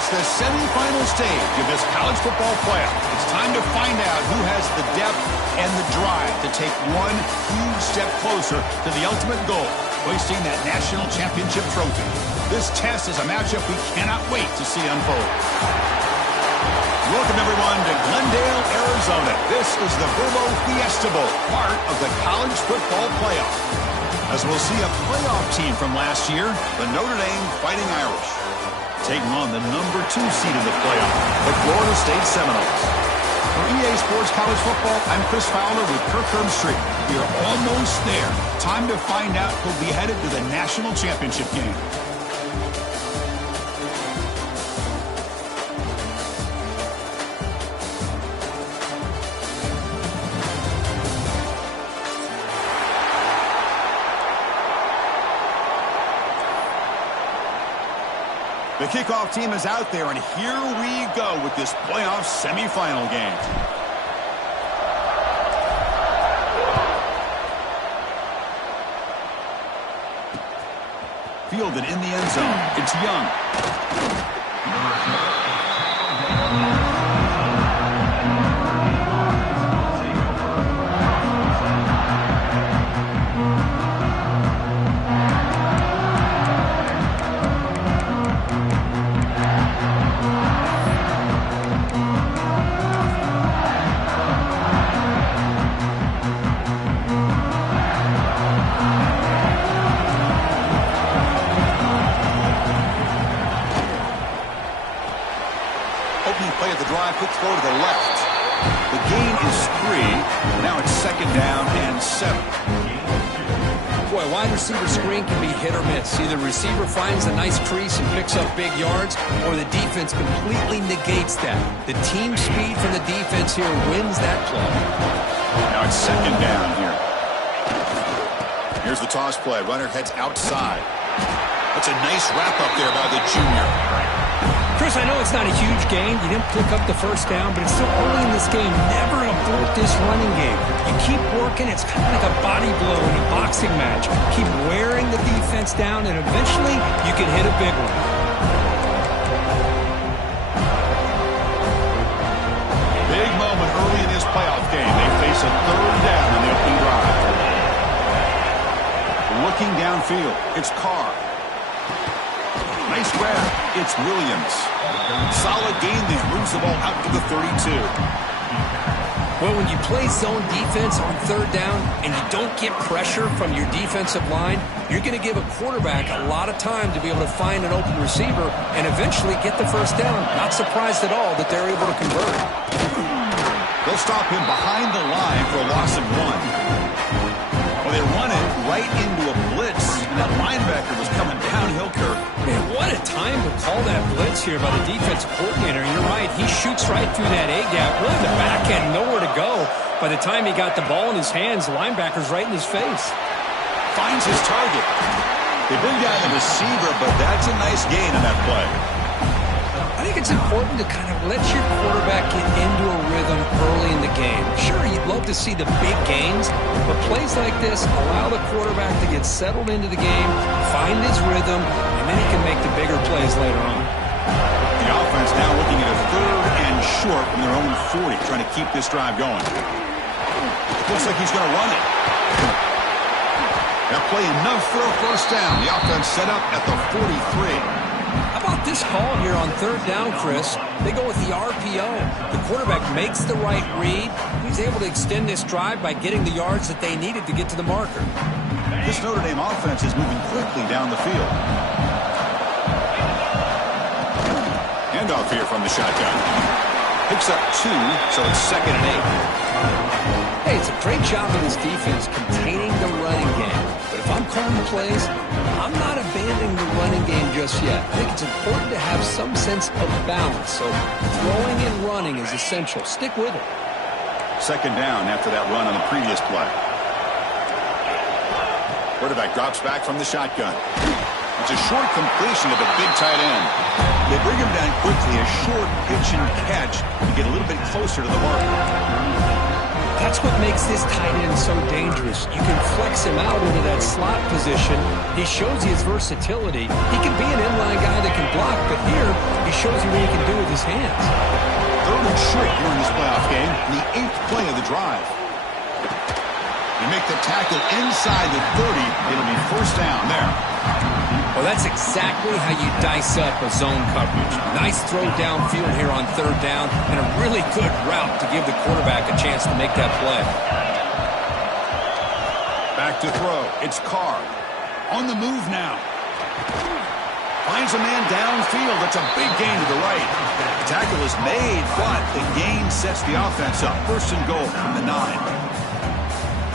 reached the semifinal stage of this college football playoff. It's time to find out who has the depth and the drive to take one huge step closer to the ultimate goal, hoisting that national championship trophy. This test is a matchup we cannot wait to see unfold. Welcome, everyone, to Glendale, Arizona. This is the Verbo Fiesta Bowl, part of the college football playoff. As we'll see a playoff team from last year, the Notre Dame Fighting Irish, taking on the number 2 seed in the playoff, the Florida State Seminoles. For EA Sports College Football, I'm Chris Fowler with Kirk Herbstreit. We are almost there. Time to find out who'll be headed to the national championship game. The kickoff team is out there, and here we go with this playoff semifinal game. Fielded in the end zone. It's Young. Play of the drive, quick throw to the left. The gain is 3. Now it's 2nd down and 7. Boy, wide receiver screen can be hit or miss. Either receiver finds a nice crease and picks up big yards, or the defense completely negates that. The team speed from the defense here wins that play. Now it's 2nd down here. Here's the toss play. Runner heads outside. That's a nice wrap up there by the junior. Chris, I know it's not a huge gain. You didn't pick up the first down, but it's still early in this game. Never abort this running game. You keep working. It's kind of like a body blow in a boxing match. Keep wearing the defense down, and eventually you can hit a big one. Big moment early in this playoff game. They face a 3rd down on the opening drive. Looking downfield, it's Carr. Nice grab. It's Williams. Solid gain there. Moves the ball out to the 32. Well, when you play zone defense on 3rd down and you don't get pressure from your defensive line, you're going to give a quarterback a lot of time to be able to find an open receiver and eventually get the first down. Not surprised at all that they're able to convert. They'll stop him behind the line for a loss of 1. Well, they run it right into a blitz, and that linebacker was coming downhill, Kirk. Man, what a time to call that blitz here by the defensive coordinator. You're right. He shoots right through that A-gap. Really, the back end, nowhere to go. By the time he got the ball in his hands, the linebacker's right in his face. Finds his target. They bring down the receiver, but that's a nice gain in that play. I think it's important to kind of let your quarterback get into a rhythm early in the game. Sure, you'd love to see the big gains, but plays like this allow the quarterback to get settled into the game, find his rhythm, and then he can make the bigger plays later on. The offense now looking at a 3rd and short from their own 40, trying to keep this drive going. Looks like he's going to run it. That play enough for a first down. The offense set up at the 43. How about this call here on 3rd down, Chris? They go with the RPO. The quarterback makes the right read. He's able to extend this drive by getting the yards that they needed to get to the marker. This Notre Dame offense is moving quickly down the field. Handoff here from the shotgun. Picks up 2, so it's 2nd and 8. Hey, it's a great job of this defense containing the running game. But if I'm calling the plays, I'm not abandoning the running game just yet. I think it's important to have some sense of balance. So throwing and running is essential. Stick with it. 2nd down after that run on the previous play. Quarterback drops back from the shotgun. It's a short completion of a big tight end. They bring him down quickly, a short pitch and catch to get a little bit closer to the marker. That's what makes this tight end so dangerous. You can flex him out into that slot position. He shows you his versatility. He can be an inline guy that can block, but here he shows you what he can do with his hands. Third and short here in this playoff game, the 8th play of the drive. You make the tackle inside the 30. It'll be first down there. Well, that's exactly how you dice up a zone coverage. Nice throw downfield here on third down, and a really good route to give the quarterback a chance to make that play. Back to throw. It's Carr. On the move now. Finds a man downfield. That's a big gain to the right. The tackle is made, but the gain sets the offense up. First and goal from the 9.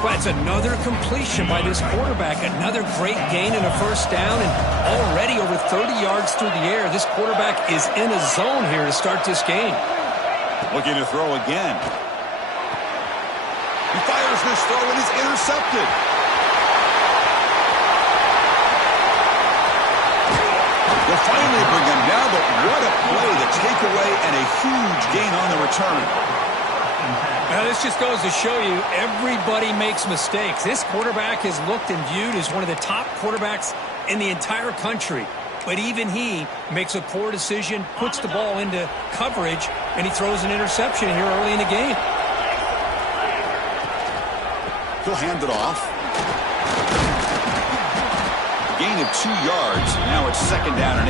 Well, it's another completion by this quarterback. Another great gain in a first down, and already over 30 yards through the air. This quarterback is in a zone here to start this game. Looking to throw again. He fires this throw and is intercepted. They'll finally bring him down, but what a play, the takeaway, and a huge gain on the return. Now, this just goes to show you everybody makes mistakes. This quarterback is looked and viewed as one of the top quarterbacks in the entire country. But even he makes a poor decision, puts the ball into coverage, and he throws an interception here early in the game. He'll hand it off. A gain of 2 yards. Now it's second down and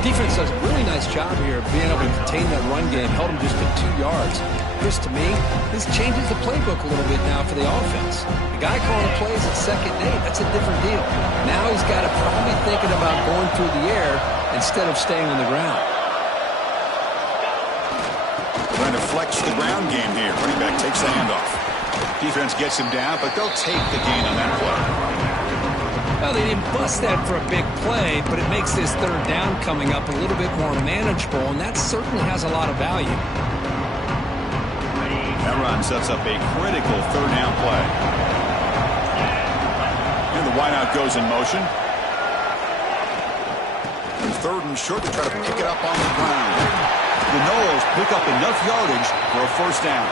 8. Defense does a really nice job here of being able to contain that run game. Held him just to 2 yards. Chris, to me, this changes the playbook a little bit now for the offense. The guy calling plays at second and 8, that's a different deal. Now he's got to probably thinking about going through the air instead of staying on the ground. Trying to flex the ground game here. Running back takes the handoff. Defense gets him down, but they'll take the gain on that play. Well, they didn't bust that for a big play, but it makes this third down coming up a little bit more manageable, and that certainly has a lot of value. That run sets up a critical third down play. And the wideout goes in motion. And third and short to try to pick it up on the ground. The Noles pick up enough yardage for a first down.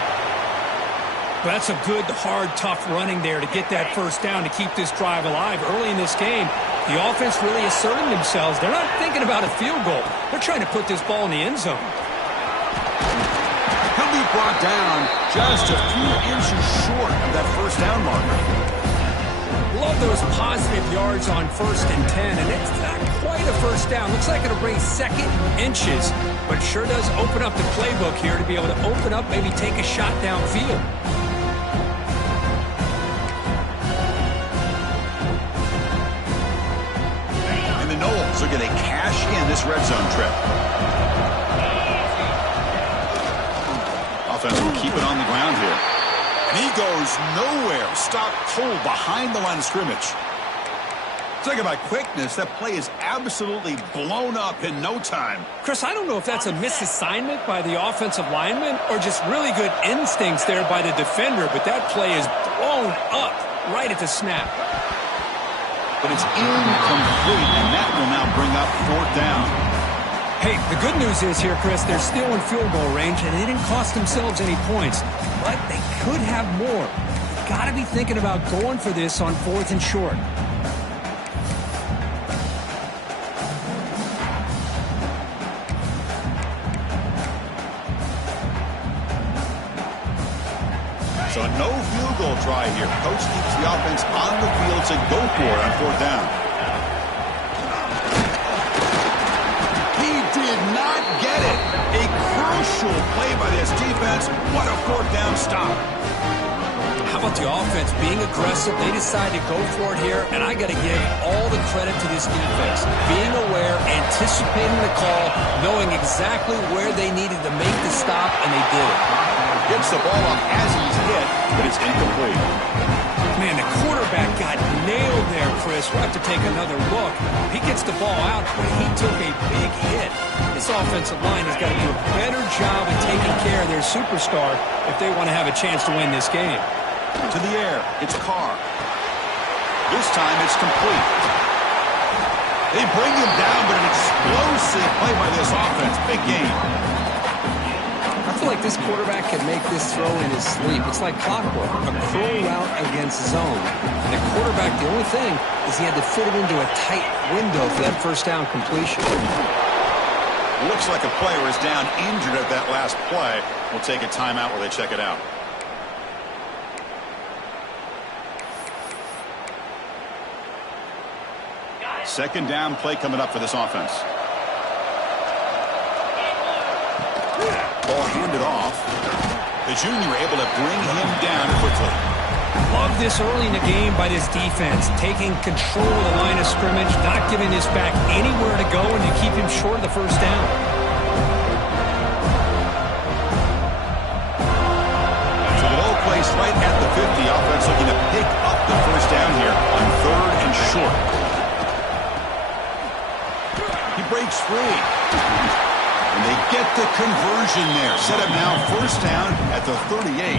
But that's a good, hard, tough running there to get that first down to keep this drive alive. Early in this game, the offense really asserting themselves. They're not thinking about a field goal. They're trying to put this ball in the end zone. He'll be brought down just a few inches short of that first down marker. Love those positive yards on 1st and 10, and it's not quite a first down. Looks like it'll bring second inches, but it sure does open up the playbook here to be able to open up, maybe take a shot downfield. So going to cash in this red zone trip. Offense will keep it on the ground here. And he goes nowhere. Stopped cold behind the line of scrimmage. Talk about quickness. That play is absolutely blown up in no time. Chris, I don't know if that's a misassignment by the offensive lineman or just really good instincts there by the defender, but that play is blown up right at the snap. But it's incomplete, and that will now bring up fourth down. Hey, the good news is here, Chris, they're still in field goal range, and they didn't cost themselves any points. But they could have more. You've got to be thinking about going for this on 4th and short. So no field goal try here. Coach keeps the offense on the field to go for it on fourth down. He did not get it. A crucial play by this defense. What a fourth down stop. How about the offense being aggressive? They decide to go for it here, and I got to give all the credit to this defense. Being aware, anticipating the call, knowing exactly where they needed to make the stop, and they did it. Gets the ball up as he's hit, but it's incomplete. Man, the quarterback got nailed there, Chris. We'll have to take another look. He gets the ball out, but he took a big hit. This offensive line has got to do a better job of taking care of their superstar if they want to have a chance to win this game. To the air, it's Carr. This time it's complete. They bring him down, but an explosive play by this offense. Big game. feel like this quarterback can make this throw in his sleep. It's like clockwork, a curl route against zone. And the quarterback, the only thing is he had to fit it into a tight window for that first down completion. Looks like a player is down injured at that last play. We'll take a timeout while they check it out. Second down play coming up for this offense. Ball handed off. The junior able to bring him down quickly. Love this early in the game by this defense, taking control of the line of scrimmage, not giving this back anywhere to go, and to keep him short of the first down. So the low place right at the 50. Offense looking to pick up the first down here on 3rd and short. He breaks free. And they get the conversion there. Set up now 1st down at the 38.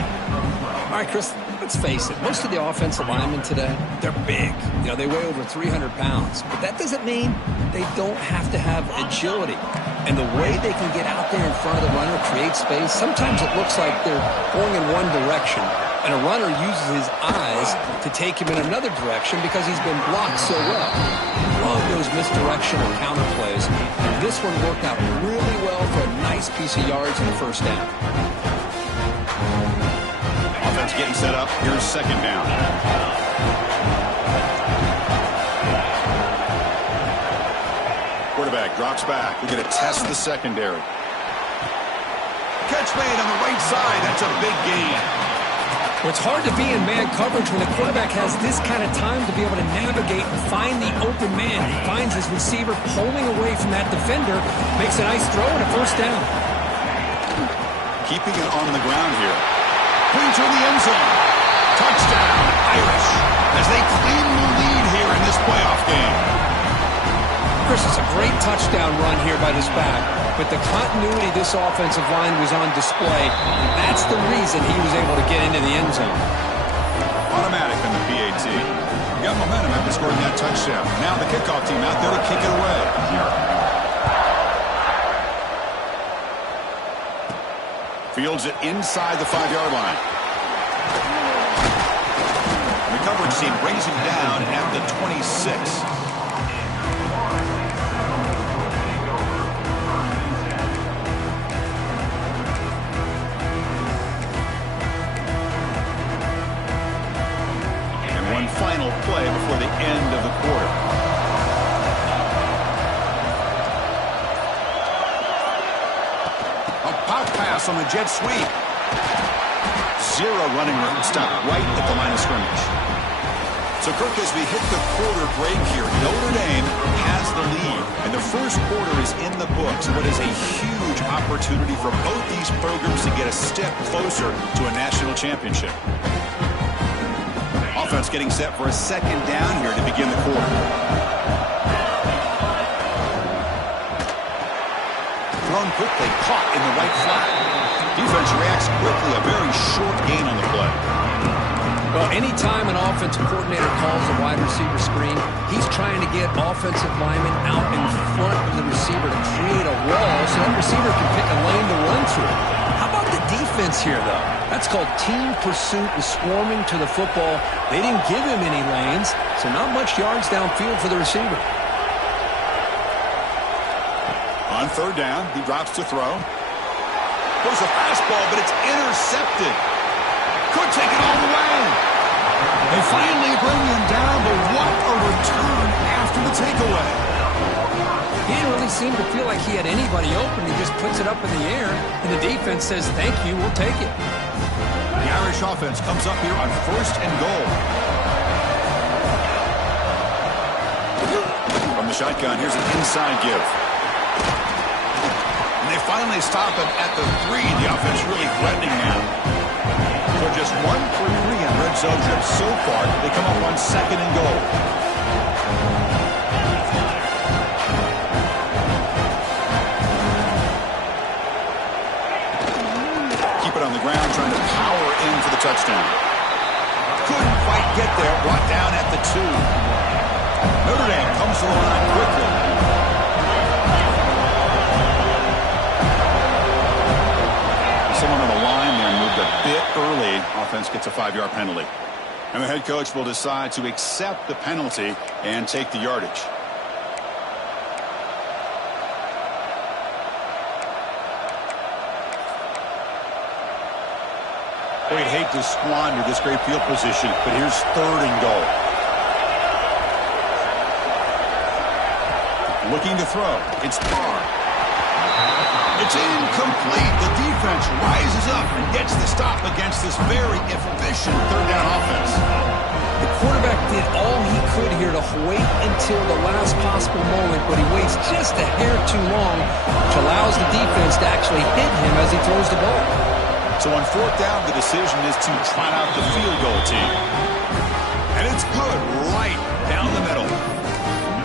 All right, Chris, let's face it. Most of the offensive linemen today, they're big. You know, they weigh over 300 pounds. But that doesn't mean they don't have to have agility. And the way they can get out there in front of the runner, create space, sometimes it looks like they're going in one direction. And a runner uses his eyes to take him in another direction because he's been blocked so well. Love those misdirection or counter plays. And this one worked out really well for a nice piece of yards in the first down. Offense getting set up. Here's 2nd down. Quarterback drops back. We're going to test the secondary. Catch made on the right side. That's a big gain. Well, it's hard to be in man coverage when the quarterback has this kind of time to be able to navigate and find the open man. He finds his receiver pulling away from that defender, makes a nice throw and a first down. Keeping it on the ground here. Clean to the end zone. Touchdown, Irish, as they claim the lead here in this playoff game. Chris, it's a great touchdown run here by this back, but the continuity of this offensive line was on display, and that's the reason he was able to get into the end zone. Automatic on the PAT. Got momentum after scoring that touchdown. Now the kickoff team out there to kick it away. Fields it inside the 5-yard line. The coverage team brings him down at the 26. Final play before the end of the quarter. A pop pass on the jet sweep. 0 running room. Stop right at the line of scrimmage. So, Kirk, as we hit the quarter break here, Notre Dame has the lead, and the first quarter is in the books. What is a huge opportunity for both these programs to get a step closer to a national championship. Offense getting set for a 2nd down here to begin the quarter. Thrown quickly, caught in the right flat. Defense reacts quickly, a very short gain on the play. Well, anytime an offensive coordinator calls a wide receiver screen, he's trying to get offensive linemen out in front of the receiver to create a wall so that receiver can pick a lane to run through. How about the defense here, though? That's called team pursuit and swarming to the football. They didn't give him any lanes, so not much yards downfield for the receiver. On 3rd down, he drops to throw. Goes a fastball, but it's intercepted. Could take it all the way. They finally bring him down, but what a return after the takeaway. He didn't really seem to feel like he had anybody open. He just puts it up in the air, and the defense says, thank you, we'll take it. The Irish offense comes up here on 1st and goal. From the shotgun, here's an inside give. And they finally stop him at the 3. The offense really threatening now. So just 1 for 3 in red zone trips so far. They come up on 2nd and goal. On the ground, trying to power in for the touchdown. Couldn't quite get there. Brought down at the 2. Notre Dame comes to the line quickly. So early. Offense gets a 5-yard penalty. And the head coach will decide to accept the penalty and take the yardage. We'd hate to squander this great field position, but here's 3rd and goal. Looking to throw. It's Barr. It's incomplete. The defense rises up and gets the stop against this very efficient 3rd down offense. The quarterback did all he could here to wait until the last possible moment, but he waits just a hair too long, which allows the defense to actually hit him as he throws the ball. So on 4th down, the decision is to trot out the field goal team. And it's good right down the middle.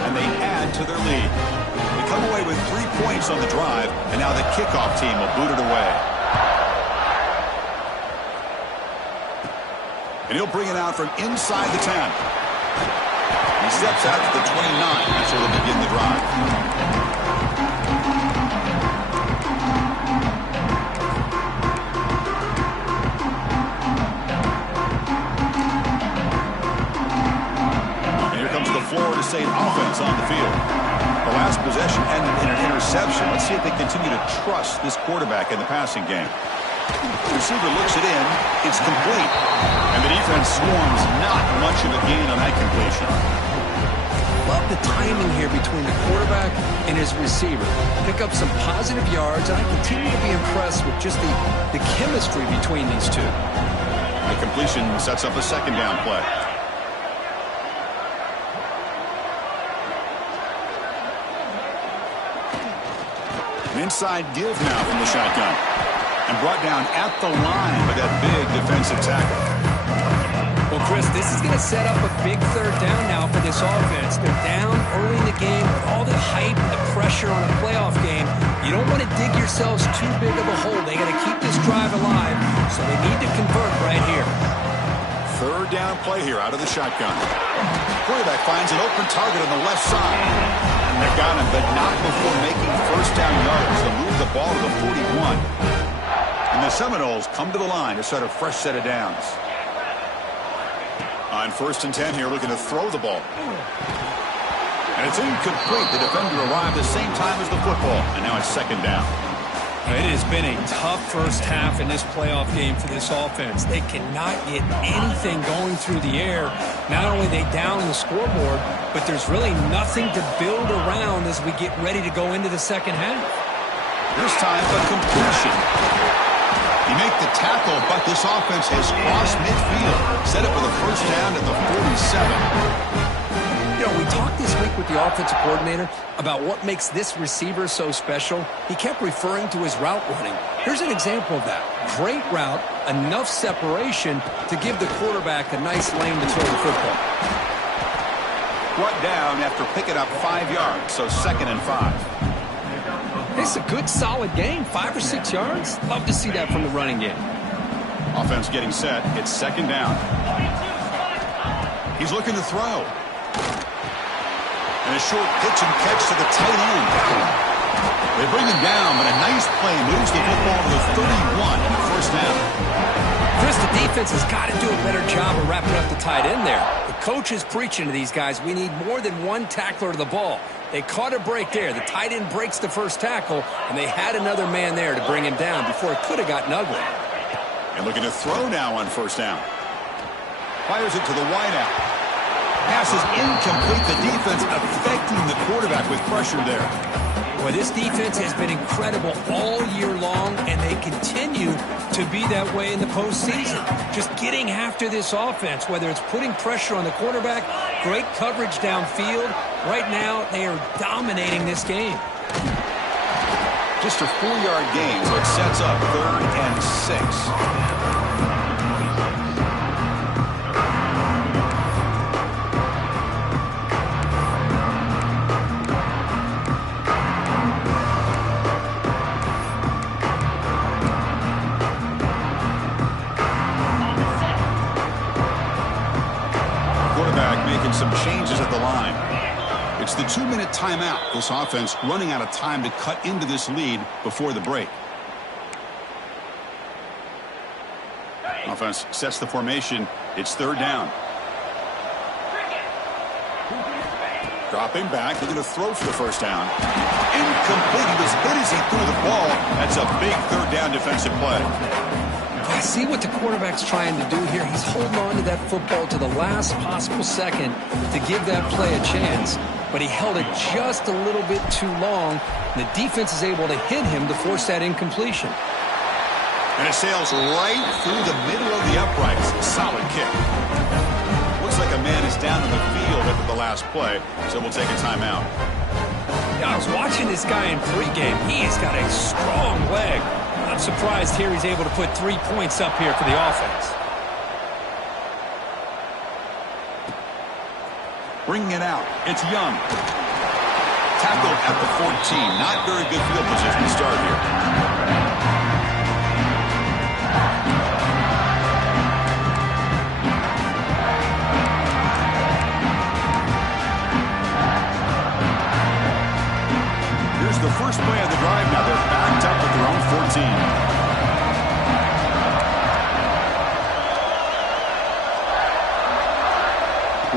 And they add to their lead. They come away with 3 points on the drive, and now the kickoff team will boot it away. And he'll bring it out from inside the 10. He steps out to the 29. That's where they'll begin the drive. Florida State offense on the field. The last possession ended in an interception. Let's see if they continue to trust this quarterback in the passing game. The receiver looks it in. It's complete. And the defense swarms not much of a gain on that completion. Love the timing here between the quarterback and his receiver. Pick up some positive yards, and I continue to be impressed with just the chemistry between these two. The completion sets up a 2nd down play. Inside give now from the shotgun. And brought down at the line with that big defensive tackle. Well, Chris, this is going to set up a big 3rd down now for this offense. They're down early in the game with all the hype, the pressure on a playoff game. You don't want to dig yourselves too big of a hole. They got to keep this drive alive, so they need to convert right here. 3rd down play here out of the shotgun. Quarterback finds an open target on the left side. They got him, but not before making 1st down yards to move the ball to the 41. And the Seminoles come to the line to start a fresh set of downs. On 1st and 10 here, looking to throw the ball. And it's incomplete. The defender arrived the same time as the football, and now it's 2nd down. It has been a tough first half in this playoff game for this offense. They cannot get anything going through the air. Not only are they down the scoreboard, but there's really nothing to build around as we get ready to go into the 2nd half. This time, a completion. You make the tackle, but this offense has crossed midfield. Set up for the 1st down at the 47. You know, we talked this week with the offensive coordinator about what makes this receiver so special. He kept referring to his route running. Here's an example of that. Great route, enough separation to give the quarterback a nice lane to throw the football. Brought down after picking up 5 yards, so 2nd and 5. It's a good, solid game. 5 or 6 yards. Love to see that from the running game. Offense getting set. It's 2nd down. He's looking to throw. And a short pitch and catch to the tight end. They bring him down, but a nice play moves the football to the 31 and a 1st down. Chris, the defense has got to do a better job of wrapping up the tight end there. The coach is preaching to these guys, we need more than one tackler to the ball. They caught a break there. The tight end breaks the 1st tackle, and they had another man there to bring him down before it could have gotten ugly. And looking to throw now on 1st down. Fires it to the wideout. Pass is incomplete. The defense affecting the quarterback with pressure there. Boy, this defense has been incredible all year long, and they continue to be that way in the postseason. Just getting after this offense, whether it's putting pressure on the quarterback, great coverage downfield. Right now, they are dominating this game. Just a 4-yard gain, so it sets up 3rd and 6. Some changes at the line. It's the 2-minute timeout. This offense running out of time to cut into this lead before the break. offense sets the formation. It's third down. Dropping back, they're going to throw for the first down. Incomplete. He was hit as he threw the ball. That's a big third down defensive play. I see what the quarterback's trying to do here. He's holding on to that football to the last possible second to give that play a chance. But he held it just a little bit too long. The defense is able to hit him to force that incompletion. And it sails right through the middle of the uprights. Solid kick. Looks like a man is down in the field after the last play, so we'll take a timeout. Yeah, I was watching this guy in pregame. He's got a strong leg. I'm surprised here he's able to put 3 points up here for the offense. Bringing it out. It's Young. Tackled at the 14. Not very good field position to start here. The first play of the drive now. They're backed up at their own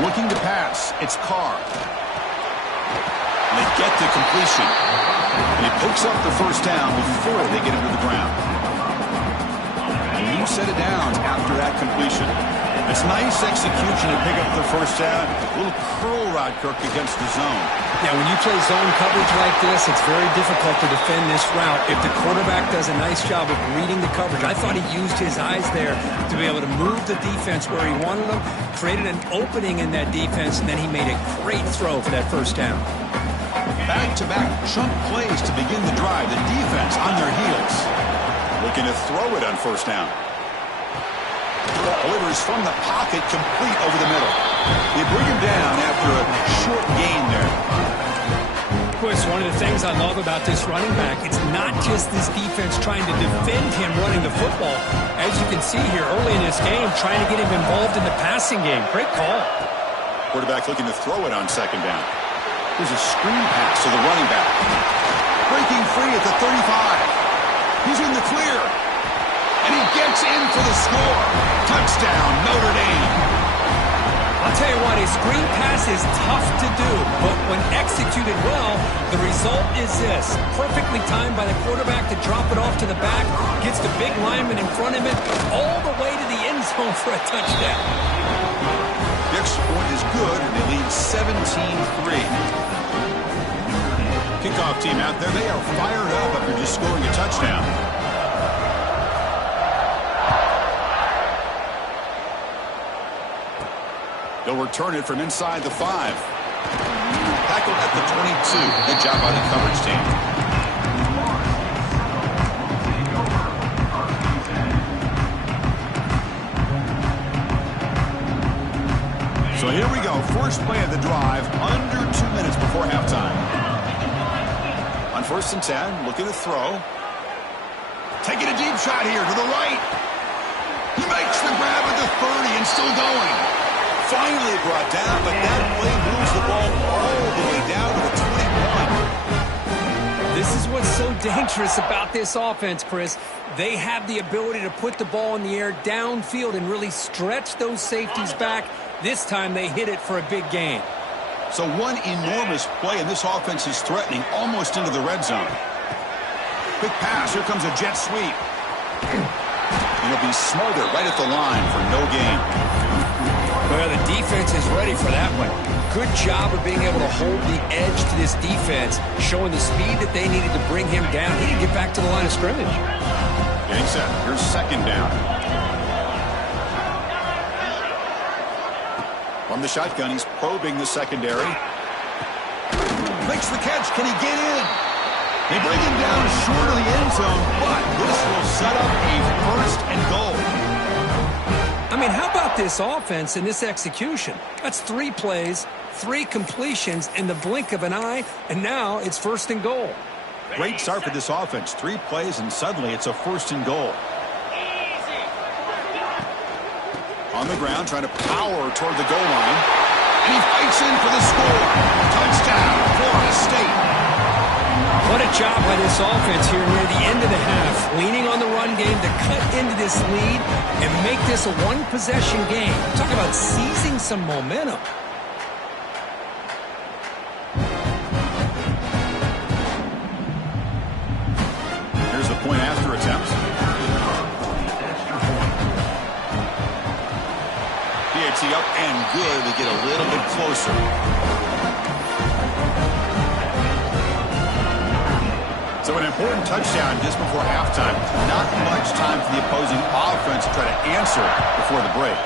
14. Looking to pass. It's Carr. And they get the completion. And he picks up the first down before they get him to the ground. And you set it down after that completion. It's nice execution to pick up the first down. A little curl rod, Kirk, against the zone. Yeah, when you play zone coverage like this, it's very difficult to defend this route. If the quarterback does a nice job of reading the coverage, I thought he used his eyes there to be able to move the defense where he wanted them, created an opening in that defense, and then he made a great throw for that first down. Back-to-back chunk plays to begin the drive. The defense on their heels. Looking to throw it on first down. Delivers from the pocket, complete over the middle. They bring him down after a short gain there. Of course, one of the things I love about this running back, it's not just this defense trying to defend him running the football. As you can see here early in this game, trying to get him involved in the passing game. Great call. Quarterback looking to throw it on second down. Here's a screen pass to the running back. Breaking free at the 35. He's in the clear. And he gets in for the score. Touchdown, Notre Dame. I'll tell you what, a screen pass is tough to do, but when executed well, the result is this. Perfectly timed by the quarterback to drop it off to the back, gets the big lineman in front of him, all the way to the end zone for a touchdown. The extra point is good, and they lead 17-3. Kickoff team out there, they are fired up after just scoring a touchdown. They'll return it from inside the 5. Tackled at the 22. Good job by the coverage team. So here we go. First play of the drive, under 2 minutes before halftime. On 1st and 10, looking to throw. Taking a deep shot here to the right. He makes the grab at the 30 and still going. Finally brought down, but that play moves the ball all the way down to the 21. This is what's so dangerous about this offense, Chris. They have the ability to put the ball in the air downfield and really stretch those safeties back. This time they hit it for a big gain. So one enormous play, and this offense is threatening almost into the red zone. Quick pass. Here comes a jet sweep. And he'll be smothered right at the line for no gain. Well, the defense is ready for that one. Good job of being able to hold the edge to this defense, showing the speed that they needed to bring him down. He didn't get back to the line of scrimmage. Getting set. Here's second down. From the shotgun, he's probing the secondary. Makes the catch. Can he get in? They bring him down short of the end zone, but this will set up a first and goal. I mean, how about this offense and this execution? That's 3 plays, 3 completions in the blink of an eye, and now it's first and goal. Great start for this offense. 3 plays, and suddenly it's a first and goal. On the ground, trying to power toward the goal line. And he fights in for the score. Touchdown, Florida State. What a job by this offense here near the end of the half, leaning on the run game to cut into this lead and make this a one-possession game. Talk about seizing some momentum. Here's the point after attempt. PAT up and good to get a little bit closer. So an important touchdown just before halftime. Not much time for the opposing offense to try to answer before the break.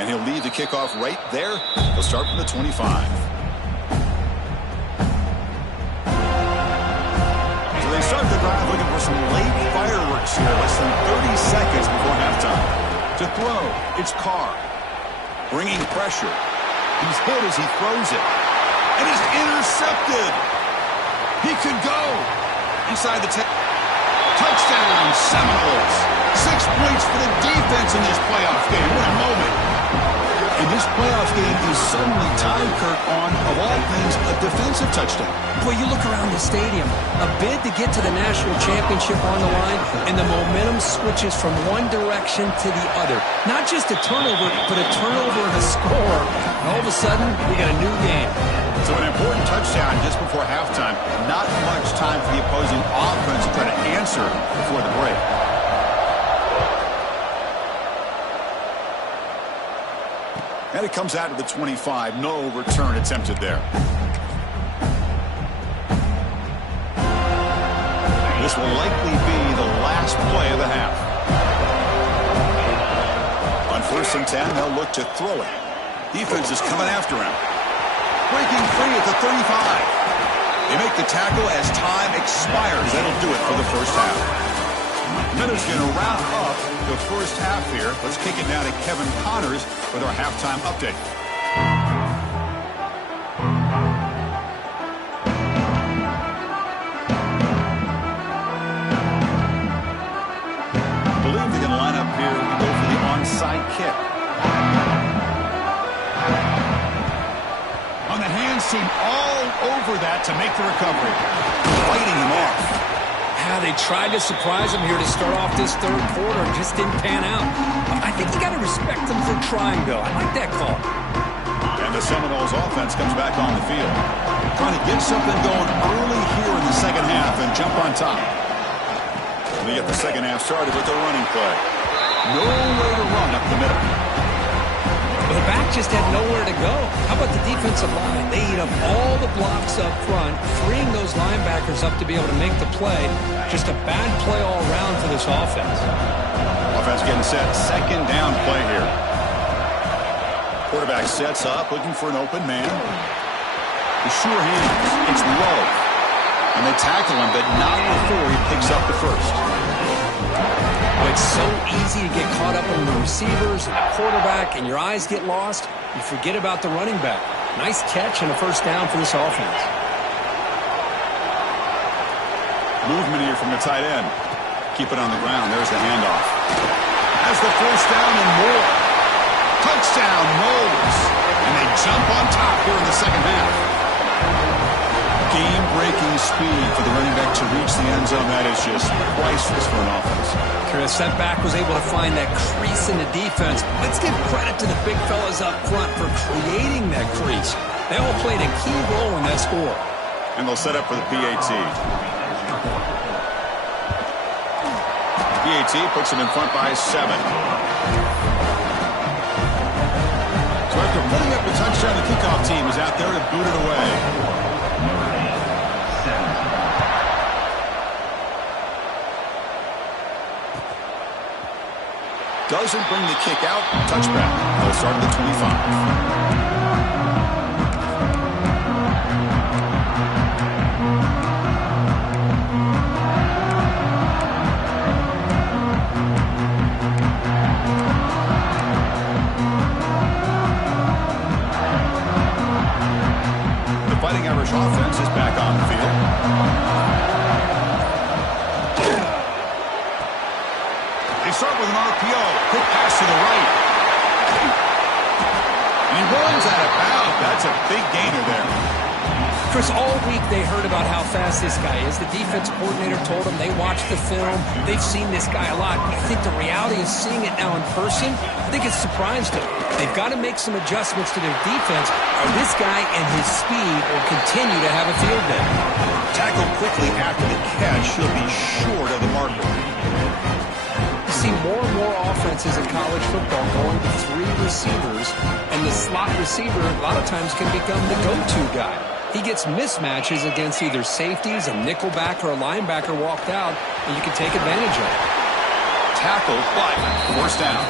And he'll lead the kickoff right there. He'll start from the 25. So they start the drive looking for some late fireworks here. Less than 30 seconds before halftime. To throw, it's Carr. Bringing pressure. He's hit as he throws it. And is intercepted. He could go inside the 10. Touchdown, Seminoles. 6 points for the defense in this playoff game. What a moment. And this playoff game is suddenly tied, Kurt, on, of all things, a defensive touchdown. Boy, you look around the stadium. A bid to get to the national championship on the line, and the momentum switches from one direction to the other. Not just a turnover, but a turnover and a score. And all of a sudden, we got a new game. So an important touchdown just before halftime. Not much time for the opposing offense to try to answer before the break. And it comes out to the 25. No return attempted there. This will likely be the last play of the half. On 1st and 10, they'll look to throw it. Defense is coming after him. Breaking free at the 35. They make the tackle as time expires. That'll do it for the first half. Minutes going to wrap up the first half here. Let's kick it now to Kevin Connors with our halftime update. I believe they can line up here and go for the onside kick. On the hands team all over that to make the recovery. Fighting him off. Yeah, they tried to surprise him here to start off this third quarter and just didn't pan out. I think you got to respect them for trying, though. I like that call. And the Seminoles offense comes back on the field. Trying to get something going early here in the second half and jump on top. They get the second half started with a running play. No way to run up the middle. The back just had nowhere to go. How about the defensive line? They eat up all the blocks up front, freeing those linebackers up to be able to make the play. Just a bad play all around for this offense. Offense getting set. Second down play here. Quarterback sets up, looking for an open man. The sure hands. It's low. And they tackle him, but not before he picks up the first. It's so easy to get caught up on the receivers and the quarterback, and your eyes get lost. You forget about the running back. Nice catch and a first down for this offense. Movement here from the tight end. Keep it on the ground. There's the handoff. Has the first down and more. Touchdown, Knowles. And they jump on top here in the second half. Game-breaking speed for the running back to reach the end zone. That is just priceless for an offense. Chris, that back was able to find that crease in the defense. Let's give credit to the big fellas up front for creating that crease. They all played a key role in that score. And they'll set up for the PAT. PAT puts them in front by 7. So after putting up a touchdown, the kickoff team is out there to boot it away. Doesn't bring the kick out. Touchback. They'll start at the 25. The Fighting Irish offense is back on the field. Start with an RPO. Quick pass to the right. And he runs out of bounds. That's a big gainer there. Chris, all week they heard about how fast this guy is. The defense coordinator told them they watched the film. They've seen this guy a lot. I think the reality is seeing it now in person, I think it's surprised them. They've got to make some adjustments to their defense, or this guy and his speed will continue to have a field day. Tackled quickly after the catch, he'll be short of the marker. You see more and more offenses in college football going to 3 receivers, and the slot receiver a lot of times can become the go-to guy. He gets mismatches against either safeties, a nickelback, or a linebacker walked out, and you can take advantage of it. Tackle, but forced down.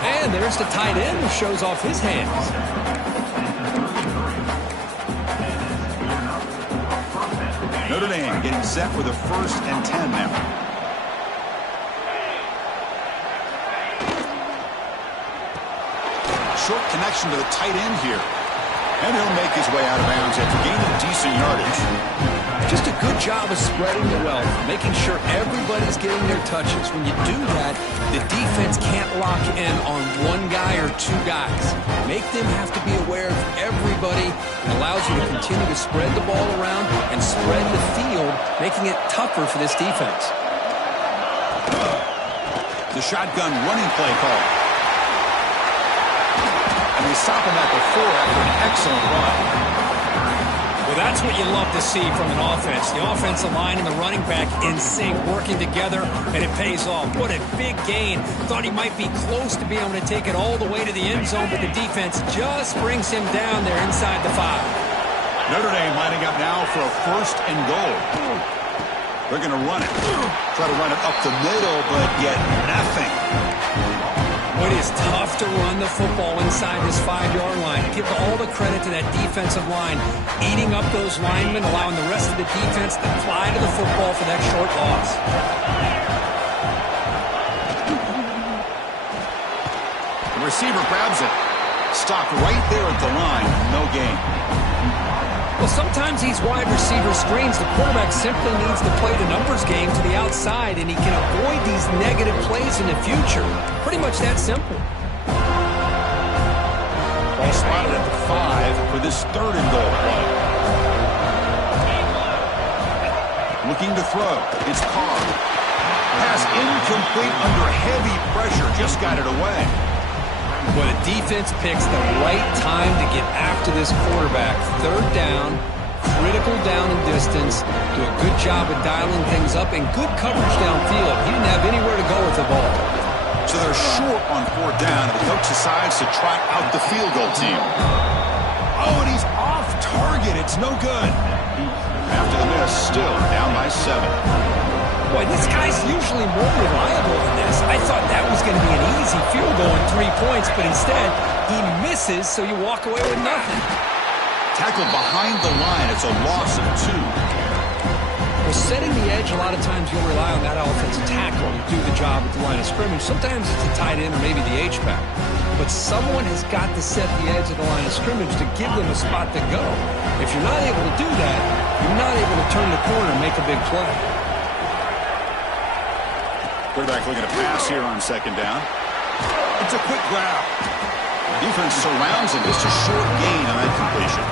And there's the tight end who shows off his hands. Notre Dame getting set for the 1st and 10 now. Short connection to the tight end here. And he'll make his way out of bounds after gaining decent yardage. Just a good job of spreading the wealth, making sure everybody's getting their touches. When you do that, the defense can't lock in on one guy or 2 guys. Make them have to be aware of everybody. It allows you to continue to spread the ball around and spread the field, making it tougher for this defense. The shotgun running play call. And they stop him at the 4 after an excellent run. Well, that's what you love to see from an offense. The offensive line and the running back in sync, working together, and it pays off. What a big gain. Thought he might be close to being able to take it all the way to the end zone, but the defense just brings him down there inside the 5. Notre Dame lining up now for a 1st and goal. They're going to run it. Try to run it up the middle, but get nothing. It is tough to run the football inside this 5-yard line. Give all the credit to that defensive line, eating up those linemen, allowing the rest of the defense to fly to the football for that short loss. The receiver grabs it. Stopped right there at the line. No gain. Well, sometimes these wide receiver screens, the quarterback simply needs to play the numbers game to the outside, and he can avoid these negative plays in the future. Pretty much that simple. Ball spotted at the 5 for this 3rd and goal play. Looking to throw. It's Carr. Pass incomplete under heavy pressure. Just got it away. Well, the defense picks the right time to get after this quarterback. 3rd down, critical down and distance. Do a good job of dialing things up and good coverage downfield. He didn't have anywhere to go with the ball. So they're short on 4th down, and the coach decides to try out the field goal team. Oh, and he's off target. It's no good. After the miss, still down by 7. Boy, this guy's usually more reliable than this. I thought that was going to be an easy field goal and 3 points, but instead, he misses, so you walk away with nothing. Tackled behind the line. It's a loss of 2. Well, setting the edge, a lot of times you'll rely on that offensive tackle to do the job at the line of scrimmage. Sometimes it's a tight end or maybe the H-back. But someone has got to set the edge of the line of scrimmage to give them a spot to go. If you're not able to do that, you're not able to turn the corner and make a big play. Quarterback looking to pass here on 2nd down. It's a quick grab. Defense surrounds him. Just a short gain on that completion.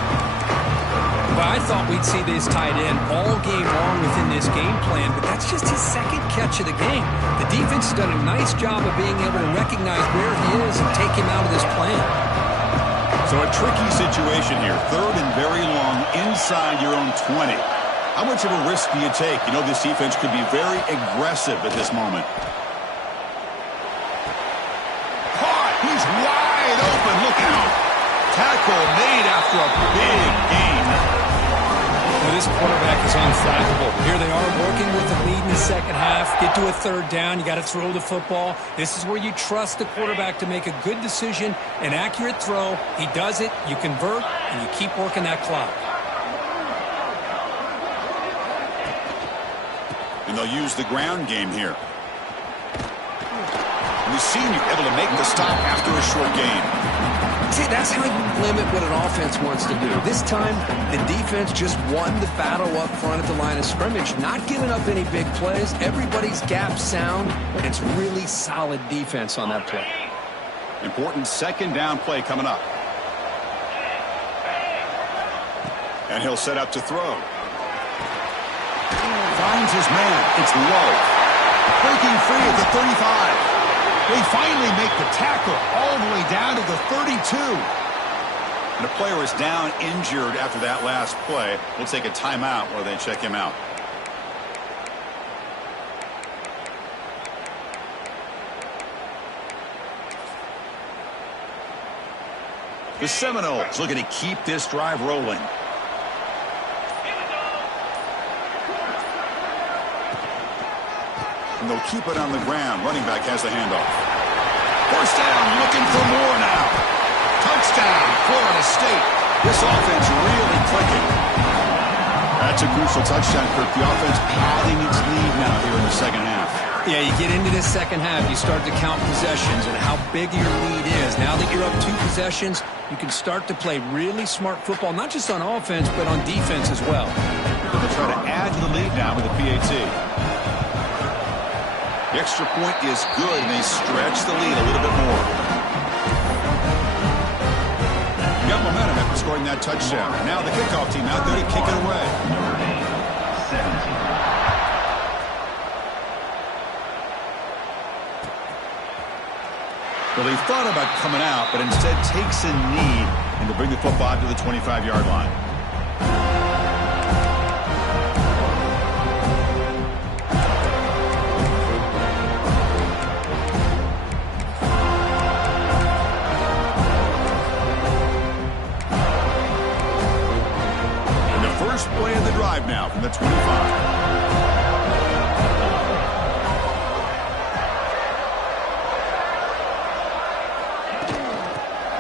Well, I thought we'd see this tight end all game long within this game plan, but that's just his 2nd catch of the game. The defense has done a nice job of being able to recognize where he is and take him out of this plan. So a tricky situation here. 3rd and very long inside your own 20. How much of a risk do you take? You know this defense could be very aggressive at this moment. Caught! He's wide open. Look out! Tackle made after a big gain. Well, this quarterback is unflappable. Here they are working with the lead in the 2nd half. Get to a 3rd down. You got to throw the football. This is where you trust the quarterback to make a good decision, an accurate throw. He does it, you convert, and you keep working that clock. And they'll use the ground game here. And the senior able to make the stop after a short gain. See, that's how you limit what an offense wants to do. This time, the defense just won the battle up front at the line of scrimmage, not giving up any big plays. Everybody's gap sound, and it's really solid defense on that play. Important 2nd down play coming up. And he'll set up to throw. Finds his man. It's low. Breaking free at the 35. They finally make the tackle all the way down to the 32. And the player is down injured after that last play. We'll take a timeout while they check him out. The Seminoles looking to keep this drive rolling. And they'll keep it on the ground. Running back has the handoff. First down, looking for more now. Touchdown, Florida State. This offense really clicking. That's a crucial touchdown, Kirk. The offense padding its lead now here in the second half. Yeah, you get into this second half, you start to count possessions and how big your lead is. Now that you're up 2 possessions, you can start to play really smart football, not just on offense, but on defense as well. They're going to try to add to the lead now with the PAT. The extra point is good, and they stretch the lead a little bit more. Got momentum after scoring that touchdown. Now the kickoff team out there to kick it away. Well, he thought about coming out, but instead takes a knee and to bring the football to the 25-yard line. And the first play of the drive now from the 25.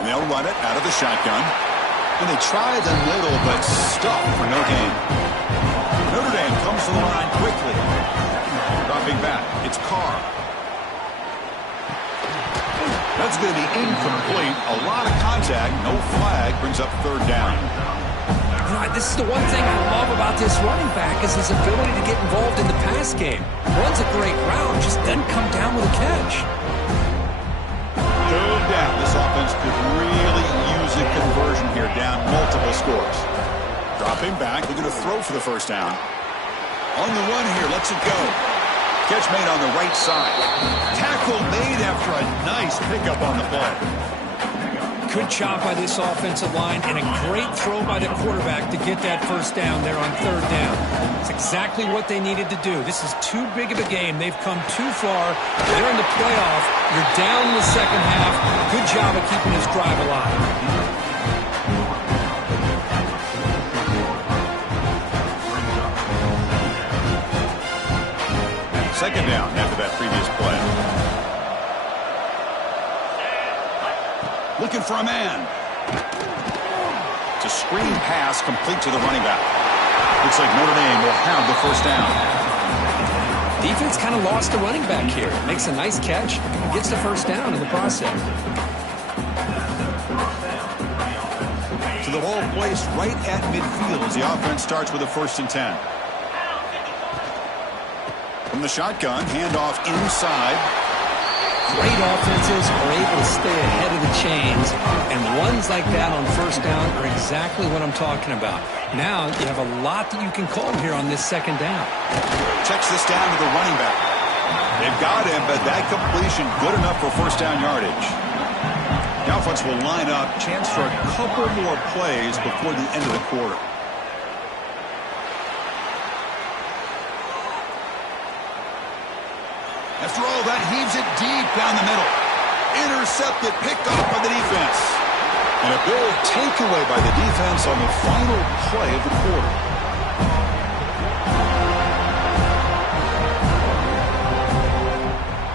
They'll run it out of the shotgun. And they try the middle, but stop for no gain. Notre Dame comes to the line quickly. Dropping back. It's Carr. That's going to be incomplete. A lot of contact. No flag. Brings up third down. This is the one thing I love about this running back is his ability to get involved in the pass game. Runs a great route, just doesn't come down with a catch. Third down. This offense could really use a conversion here, down multiple scores. Dropping back, looking to throw for the first down. On the run here, lets it go. Catch made on the right side. Tackle made after a nice pickup on the play. Good job by this offensive line and a great throw by the quarterback to get that first down there on third down. It's exactly what they needed to do. This is too big of a game. They've come too far. They're in the playoff. You're down in the second half. Good job of keeping this drive alive. Second down after that previous play. Looking for a man. It's a screen pass complete to the running back. Looks like Notre Dame will have the first down. Defense kind of lost the running back here. Makes a nice catch and gets the first down in the process. To the ball placed right at midfield as the offense starts with a 1st and 10. From the shotgun, handoff inside. Great offenses are able to stay ahead of the chains, and runs like that on first down are exactly what I'm talking about. Now you have a lot that you can call here on this second down. Checks this down to the running back. They've got him, but that completion good enough for first down yardage. The offense will line up, chance for a couple more plays before the end of the quarter. After all that, heaves it deep down the middle. Intercepted, picked off by the defense. And a big takeaway by the defense on the final play of the quarter.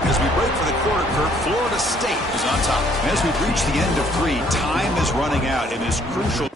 As we break for the quarter, Kirk, Florida State is on top. As we reach the end of 3, time is running out. It is crucial.